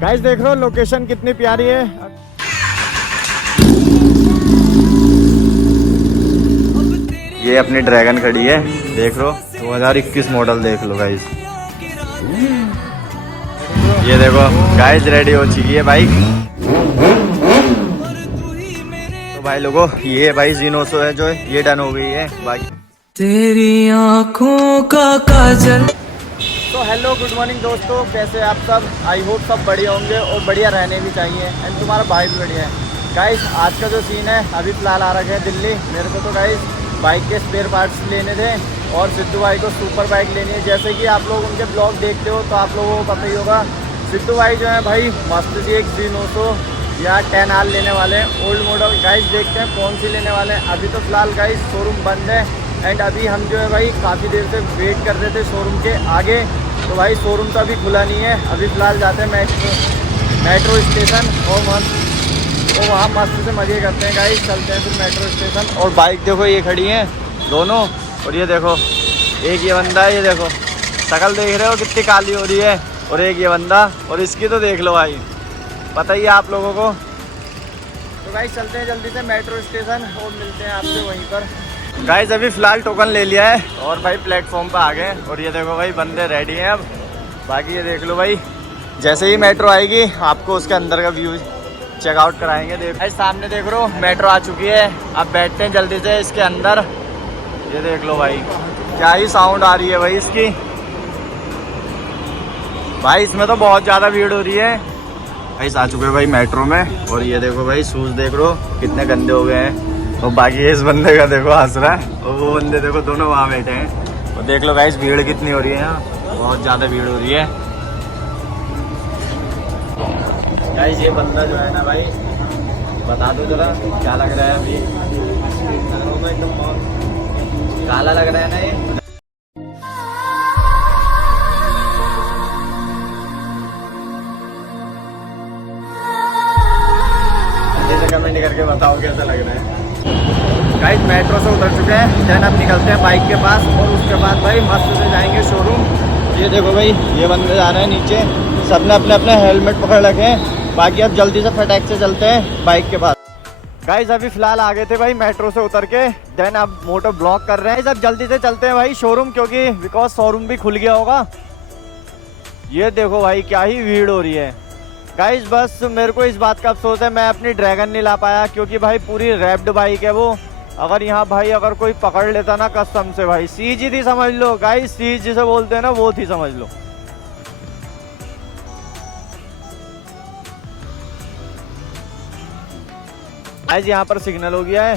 Guys देख रहे हो लोकेशन कितनी प्यारी है। ये अपनी ड्रैगन खड़ी है, देख लो 2021 मॉडल, देख लो गाइस। ये देखो गाइस रेडी हो चुकी है बाइक। तो भाई लोगों ये भाई जीनोसो है जो ये डन हो गई है बाकी। तेरी आँखों का काजल। तो हेलो गुड मॉर्निंग दोस्तों, कैसे आप सब? आई होप सब बढ़िया होंगे और बढ़िया रहने भी चाहिए। एंड तुम्हारा भाई भी बढ़िया है। गाइस आज का जो सीन है, अभी फिलहाल आ रखे हैं दिल्ली। मेरे को तो गाइस बाइक के स्पेयर पार्ट्स लेने थे और सिद्धू भाई को सुपर बाइक लेनी है। जैसे कि आप लोग उनके ब्लॉग देखते हो तो आप लोगों को पता ही होगा, सिद्धू भाई जो है भाई मस्त सी एक जीनोसो या 10R लेने वाले हैं, ओल्ड मॉडल। गाइस देखते हैं कौन सी लेने वाले हैं। अभी तो फिलहाल गाइस शोरूम बंद है एंड अभी हम जो है भाई काफ़ी देर से वेट कर रहे थे शोरूम के आगे। तो भाई शोरूम तो अभी खुला नहीं है। अभी फ़िलहाल जाते हैं मेट्रो स्टेशन और वहाँ मस्त से मज़े करते हैं गाइस। चलते हैं फिर मेट्रो स्टेशन। और बाइक देखो ये खड़ी हैं दोनों, और ये देखो एक ये बंदा है, ये देखो शक्ल देख रहे हो कितनी काली हो रही है, और एक ये बंदा, और इसकी तो देख लो भाई, पता ही है आप लोगों को। तो गाइस चलते हैं जल्दी से मेट्रो स्टेशन और मिलते हैं आपसे वहीं पर। गाइस अभी फ़िलहाल टोकन ले लिया है और भाई प्लेटफॉर्म पे आ गए। और ये देखो भाई बंदे रेडी हैं अब। बाकी ये देख लो भाई, जैसे ही मेट्रो आएगी आपको उसके अंदर का व्यू चेकआउट कराएंगे। देख भाई सामने देख रहे हो मेट्रो आ चुकी है। अब बैठते हैं जल्दी से इसके अंदर। ये देख लो भाई क्या ही साउंड आ रही है भाई इसकी। भाई इसमें तो बहुत ज़्यादा भीड़ हो रही है। भाई आ चुके हैं भाई मेट्रो में। और ये देखो भाई शूज़ देख लो कितने गंदे हो गए हैं। और बाकी इस बंदे का देखो हंस रहा है, और वो बंदे देखो दोनों वहाँ बैठे हैं। और देख लो गाइस भीड़ कितनी हो रही है यहाँ, बहुत ज़्यादा भीड़ हो रही है। गाइस ये बंदा जो है ना भाई, बता दो जरा क्या लग रहा है अभी? एकदम काला लग रहा है ना ये। कमेंट करके बताओ कैसा लग रहा है। गाइस मेट्रो से उतर चुके हैं, देन अब निकलते हैं बाइक के पास और उसके बाद भाई मस्त से जाएंगे शोरूम। ये देखो भाई ये बंदे जा रहे हैं नीचे, सबने अपने अपने हेलमेट पकड़ रखे हैं। बाकी अब जल्दी से फटाक से चलते हैं बाइक के पास। गाइस अभी फिलहाल आ गए थे भाई मेट्रो से उतर के, देन अब मोटो ब्लॉक कर रहे हैं। सब जल्दी से चलते हैं भाई शोरूम, क्योंकि बिकॉज शोरूम भी खुल गया होगा। ये देखो भाई क्या ही भीड़ हो रही है। गाइस बस मेरे को इस बात का अफसोस है मैं अपनी ड्रैगन नहीं ला पाया, क्योंकि भाई पूरी रैप्ड बाइक है वो। अगर यहाँ भाई अगर कोई पकड़ लेता ना कसम से भाई, सीज ही थी समझ लो गाइस, सीज जिसे बोलते हैं ना वो थी समझ लो। गाइस यहाँ पर सिग्नल हो गया है,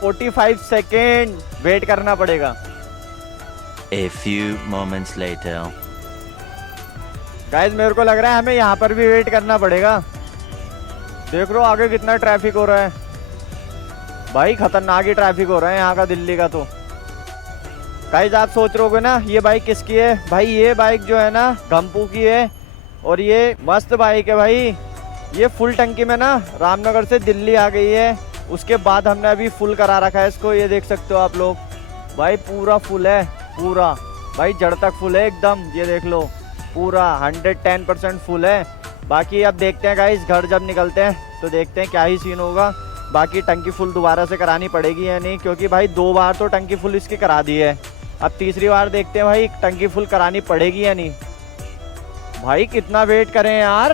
45 सेकेंड वेट करना पड़ेगा। A few moments later. Guys मेरे को लग रहा है हमें यहाँ पर भी वेट करना पड़ेगा। देख लो आगे कितना ट्रैफिक हो रहा है भाई, खतरनाक ही ट्रैफिक हो रहा है यहाँ का दिल्ली का। तो गाइस आप सोच रहे होगे ना ये बाइक किसकी है? भाई ये बाइक जो है ना गंपू की है, और ये मस्त बाइक है भाई। ये फुल टंकी में ना रामनगर से दिल्ली आ गई है, उसके बाद हमने अभी फुल करा रखा है इसको। ये देख सकते हो आप लोग भाई, पूरा फुल है, पूरा भाई जड़ तक फुल है एकदम। ये देख लो पूरा 110% फुल है। बाकी अब देखते हैं गाइस घर जब निकलते हैं तो देखते हैं क्या ही सीन होगा। बाकी टंकी फुल दोबारा से करानी पड़ेगी या नहीं, क्योंकि भाई 2 बार तो टंकी फुल इसकी करा दी है। अब तीसरी बार देखते हैं भाई टंकी फुल करानी पड़ेगी या नहीं। भाई कितना वेट करें यार।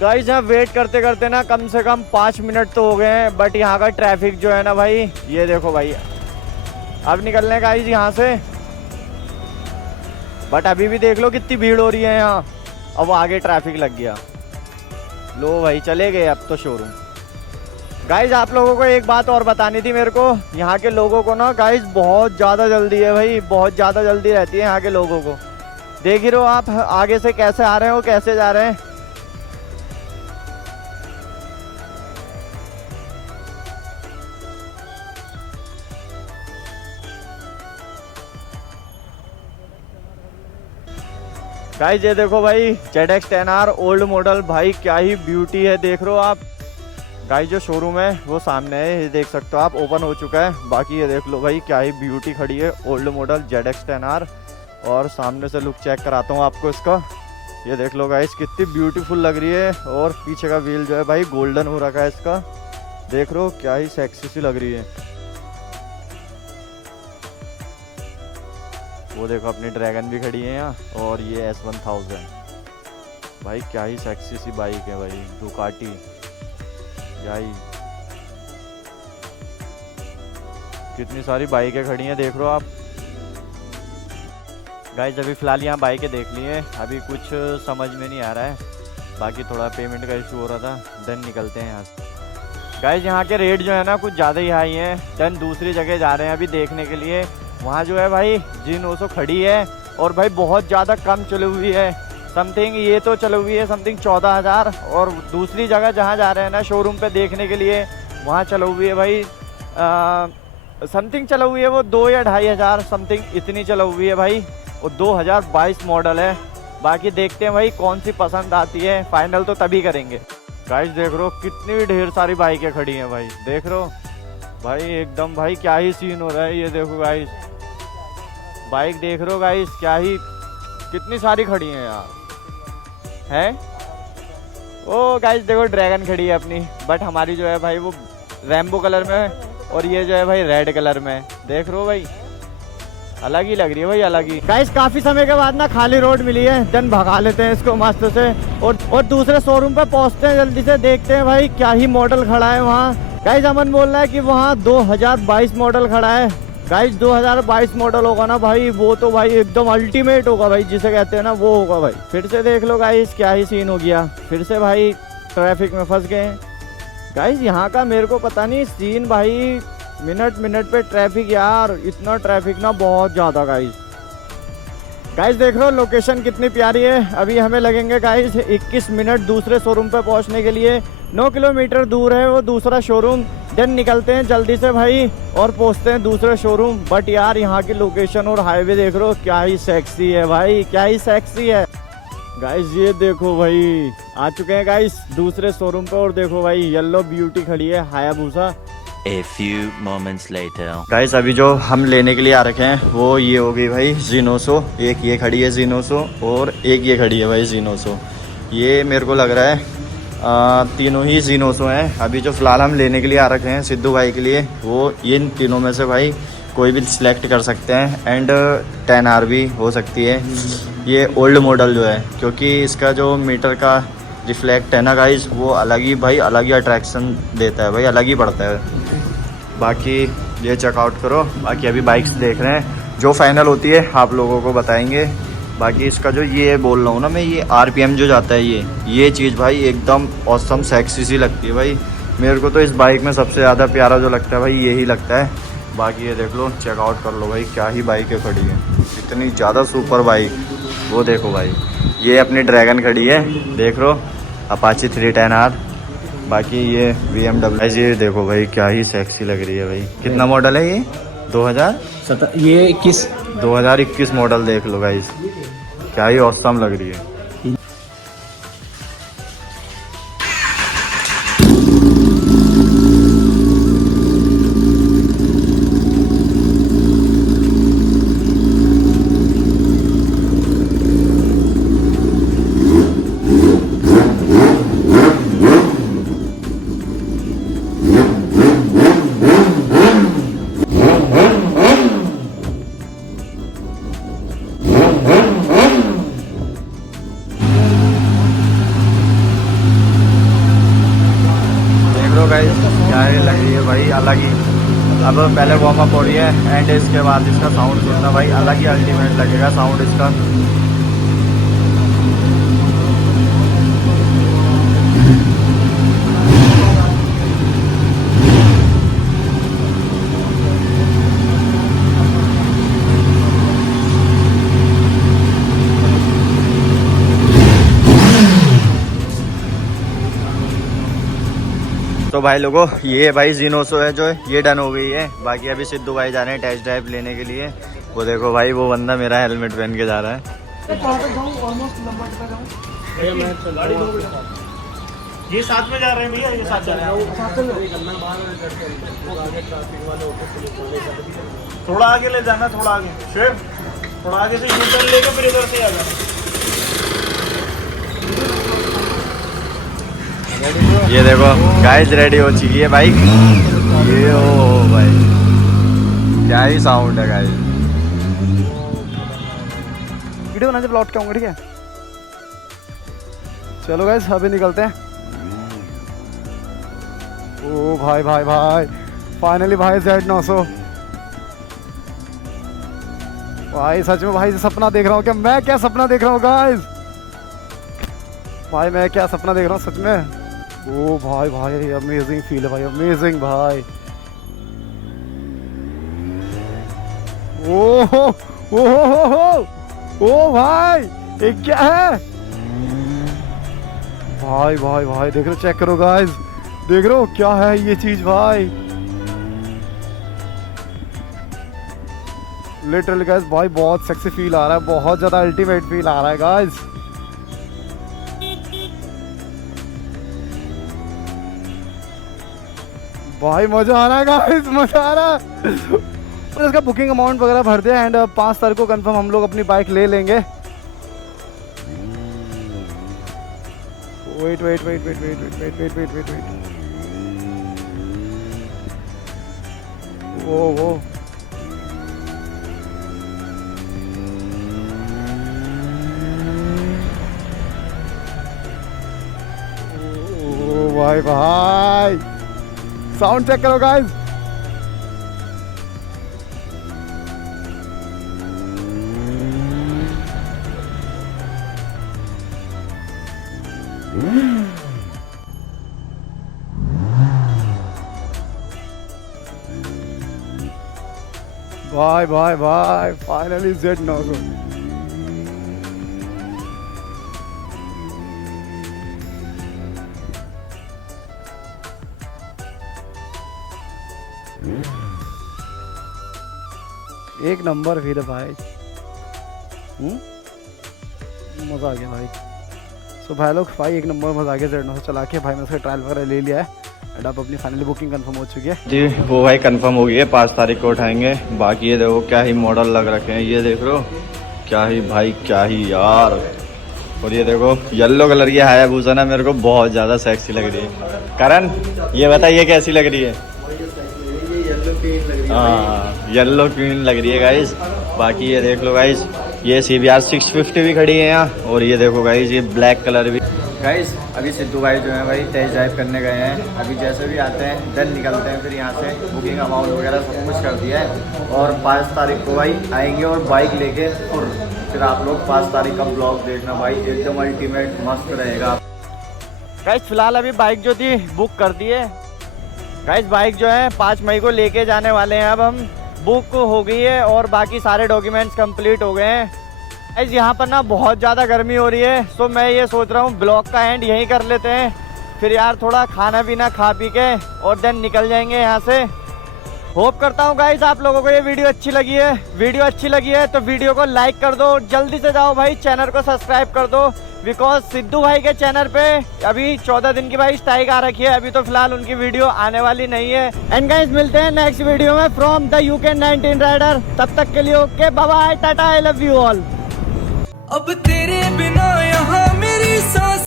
गाइस यहाँ वेट करते करते ना कम से कम 5 मिनट तो हो गए हैं, बट यहाँ का ट्रैफिक जो है ना भाई, ये देखो भाई अब निकलने गाइस यहाँ से, बट अभी भी देख लो कितनी भीड़ हो रही है यहाँ। अब आगे ट्रैफिक लग गया। लो भाई चले गए अब तो शोरूम। गाइज आप लोगों को एक बात और बतानी थी मेरे को, यहाँ के लोगों को ना गाइज बहुत ज़्यादा जल्दी है भाई, बहुत ज़्यादा जल्दी रहती है यहाँ के लोगों को। देख ही रहो आप आगे से कैसे आ रहे हैं वो, कैसे जा रहे हैं। गाइज ये देखो भाई ZX 10R ओल्ड मॉडल, भाई क्या ही ब्यूटी है। देख रहे हो आप गाइस जो शोरूम है वो सामने है, ये देख सकते हो आप, ओपन हो चुका है। बाकी ये देख लो भाई क्या ही ब्यूटी खड़ी है, ओल्ड मॉडल ZX 10R। और सामने से लुक चेक कराता हूँ आपको इसका। ये देख लो गाइस कितनी ब्यूटीफुल लग रही है। और पीछे का व्हील जो है भाई गोल्डन हो रखा है इसका, देख लो क्या ही सेक्सी सी लग रही है। वो देखो अपनी ड्रैगन भी खड़ी है यहाँ, और ये S1000 भाई क्या ही सेक्सी सी बाइक है भाई, डुकाटी याई। कितनी सारी बाइकें खड़ी हैं देख लो आप गाइस। अभी फ़िलहाल यहाँ बाइकें देख ली हैं, अभी कुछ समझ में नहीं आ रहा है, बाकी थोड़ा पेमेंट का इशू हो रहा था, देन निकलते हैं यहाँ से। गाइस यहाँ के रेट जो है ना कुछ ज़्यादा ही हाई हैं, देन दूसरी जगह जा रहे हैं अभी देखने के लिए। वहाँ जो है भाई G900 खड़ी है और भाई बहुत ज़्यादा कम चली हुई है, समथिंग ये तो चली हुई है समथिंग 14,000। और दूसरी जगह जहाँ जा रहे हैं ना शोरूम पे देखने के लिए, वहाँ चली हुई है भाई समथिंग चला हुई है वो 2 या 2,500 समथिंग इतनी चला हुई है भाई, और 2022 मॉडल है। बाकी देखते हैं भाई कौन सी पसंद आती है, फाइनल तो तभी करेंगे। गाइस देख रो कितनी ढेर सारी बाइकें खड़ी हैं भाई, देख रो भाई एकदम भाई क्या ही सीन हो रहा है। ये देखो गाइस बाइक देख रो गाइस, क्या ही कितनी सारी खड़ी हैं यार है। ओ गाइस देखो ड्रैगन खड़ी है अपनी, बट हमारी जो है भाई वो रेम्बो कलर में है, और ये जो है भाई रेड कलर में, देख रो भाई अलग ही लग रही है भाई, अलग ही। गाइस काफी समय के बाद ना खाली रोड मिली है, देन भगा लेते हैं इसको मस्त से, और दूसरे शोरूम पे पहुंचते हैं जल्दी से, देखते हैं भाई क्या ही मॉडल खड़ा है वहाँ। गाइस अमन बोल रहा है कि वहाँ 2022 मॉडल खड़ा है। गाइस 2022 मॉडल होगा ना भाई, वो तो भाई एकदम अल्टीमेट होगा भाई, जिसे कहते हैं ना वो होगा भाई। फिर से देख लो गाइस क्या ही सीन हो गया, फिर से भाई ट्रैफिक में फंस गए। गाइस यहाँ का मेरे को पता नहीं सीन भाई, मिनट मिनट पे ट्रैफिक यार, इतना ट्रैफिक ना बहुत ज़्यादा। गाइस देख रहे हो लोकेशन कितनी प्यारी है। अभी हमें लगेंगे गाइस 21 मिनट दूसरे शोरूम पे पहुंचने के लिए, 9 किलोमीटर दूर है वो दूसरा शोरूम, देन निकलते हैं जल्दी से भाई और पहुंचते हैं दूसरे शोरूम। बट यार यहाँ की लोकेशन और हाईवे देख रहे हो क्या ही सेक्सी है भाई, क्या ही सेक्सी है। गाइस ये देखो भाई आ चुके हैं गाइस दूसरे शोरूम पे, और देखो भाई येलो ब्यूटी खड़ी है Hayabusa. A few moments later. Guys अभी जो हम लेने के लिए आ रखे हैं वो ये हो गई भाई G900, एक ये खड़ी है G900 और एक ये खड़ी है भाई G900। ये मेरे को लग रहा है तीनों ही G900 हैं। अभी जो फ़िलहाल हम लेने के लिए आ रखे हैं सिद्धू भाई के लिए, वो इन तीनों में से भाई कोई भी सिलेक्ट कर सकते हैं, एंड 10R भी हो सकती है। ये ओल्ड मॉडल जो है, क्योंकि इसका जो मीटर का रिफ्लेक्ट है ना गाइस, वो अलग ही भाई अलग ही अट्रैक्शन देता है भाई, अलग ही पड़ता है। बाकी ये चेकआउट करो, बाकी अभी बाइक्स देख रहे हैं, जो फाइनल होती है आप लोगों को बताएंगे। बाकी इसका जो ये बोल रहा हूँ ना मैं, ये RPM जो जाता है ये चीज़ भाई एकदम ऑसम सेक्सी सी लगती है भाई। मेरे को तो इस बाइक में सबसे ज़्यादा प्यारा जो लगता है भाई यही लगता है। बाकी ये देख लो चेकआउट कर लो भाई क्या ही बाइकें खड़ी हैं, इतनी ज़्यादा सुपर बाइक। वो देखो भाई ये अपनी ड्रैगन खड़ी है, देख लो अपाची 310R। बाकी ये BMW, ये देखो भाई क्या ही सेक्सी लग रही है भाई। कितना मॉडल है ये? 2021 मॉडल, देख लो गाइस क्या ही औसम लग रही है। क्या ही लग रही है भाई अलग ही। अब पहले वार्म अप हो रही है, एंड इसके बाद इसका साउंड सुनना भाई अलग ही अल्टीमेट लगेगा साउंड इसका। तो भाई लोगों ये भाई G900 है जो ये डन हो गई है। बाकी अभी सिद्धू भाई जा रहे हैं टेस्ट ड्राइव लेने के लिए। वो देखो भाई वो बंदा मेरा हेलमेट पहन के जा रहा है। ये साथ में जा रहे हैं भैया, ये साथ जा रहे हैं। थोड़ा आगे ले जाना, थोड़ा आगे शेर, थोड़ा आगे से यू टर्न लेके फिर इधर से आ जाना। ये देखो गाइस रेडी हो चुकी है बाइक। ये ओ भाई क्या ही साउंड है गाइस। वीडियो बनाने जब लौट के आऊंगा, ठीक है। चलो गाइस अभी निकलते हैं। ओ भाई भाई भाई फाइनली भाई Z900 भाई, सच में भाई सपना देख रहा हूँ क्या मैं, क्या सपना देख रहा हूँ गाइस भाई, मैं क्या सपना देख रहा हूँ सच में। ओ भाई भाई अमेजिंग फील है भाई, अमेजिंग भाई। ओ भाई ये क्या है भाई भाई भाई, देख रहे हो, चेक करो गाइस, देख रहे हो क्या है ये चीज भाई। लिटरली गाइस भाई बहुत सेक्सी फील आ रहा है, बहुत ज्यादा अल्टीमेट फील आ रहा है गाइस। भाई मजा आ रहा है गाइस, मजा आ रहा है। और इसका बुकिंग अमाउंट वगैरह भर दिया एंड 5 तारीख को कंफर्म हम लोग अपनी बाइक ले लेंगे। Wait wait wait wait wait wait wait wait wait wait wait वो भाई भाई साउंड चेक करो गाइस। भाई भाई भाई फाइनली Z900 एक नंबर फिर भाई। मज़ा आ गया भाई। सो भाई लोग भाई एक नंबर मज़ा आ गया Z900 चला के भाई। मैं उसका ट्रायल वगैरह ले लिया है एंड अब अपनी फाइनली बुकिंग कंफर्म हो चुकी है जी। वो भाई कंफर्म हो गई है, 5 तारीख को उठाएंगे। बाकी ये देखो क्या ही मॉडल लग रखे हैं, ये देख लो क्या ही भाई, क्या ही यार। और ये देखो येलो कलर की हायाबुसा ना मेरे को बहुत ज़्यादा सेक्सी लग रही है। करण ये बताइए कैसी लग रही है? हाँ येलो क्वीन लग रही है गाइस। बाकी ये देख लो गाइस, ये CBR 650 भी खड़ी है यहाँ। और ये देखो गाइस ये ब्लैक कलर भी। गाइस अभी सिद्धू भाई जो है भाई टेस्ट ड्राइव करने गए हैं। अभी जैसे भी आते हैं देन निकलते हैं, फिर यहाँ से बुकिंग अमाउंट वगैरह सब कुछ कर दिया है। और 5 तारीख को भाई आएंगे और बाइक लेके, और फिर आप लोग 5 तारीख का ब्लॉग देखना भाई, एकदम अल्टीमेट मस्त रहेगा। गाइस फिलहाल अभी बाइक जो थी बुक कर दी है। गाइस बाइक जो है 5 मई को लेके जाने वाले हैं। अब हम बुक हो गई है और बाकी सारे डॉक्यूमेंट्स कंप्लीट हो गए हैं। गाइस यहाँ पर ना बहुत ज़्यादा गर्मी हो रही है, सो मैं ये सोच रहा हूँ ब्लॉग का एंड यहीं कर लेते हैं। फिर यार थोड़ा खाना पीना खा पी के और देन निकल जाएंगे यहाँ से। होप करता हूँ गाइस आप लोगों को ये वीडियो अच्छी लगी है। वीडियो अच्छी लगी है तो वीडियो को लाइक कर दो, जल्दी से जाओ भाई चैनल को सब्सक्राइब कर दो। बिकॉज सिद्धू भाई के चैनल पे अभी 14 दिन की भाई स्ट्राइक आ रखी है, अभी तो फिलहाल उनकी वीडियो आने वाली नहीं है। एंड गाइस मिलते हैं नेक्स्ट वीडियो में फ्रॉम द UK 19 राइडर। तब तक के लिए okay bye bye tata, I love you all. अब तेरे बिना यहाँ मेरी सांस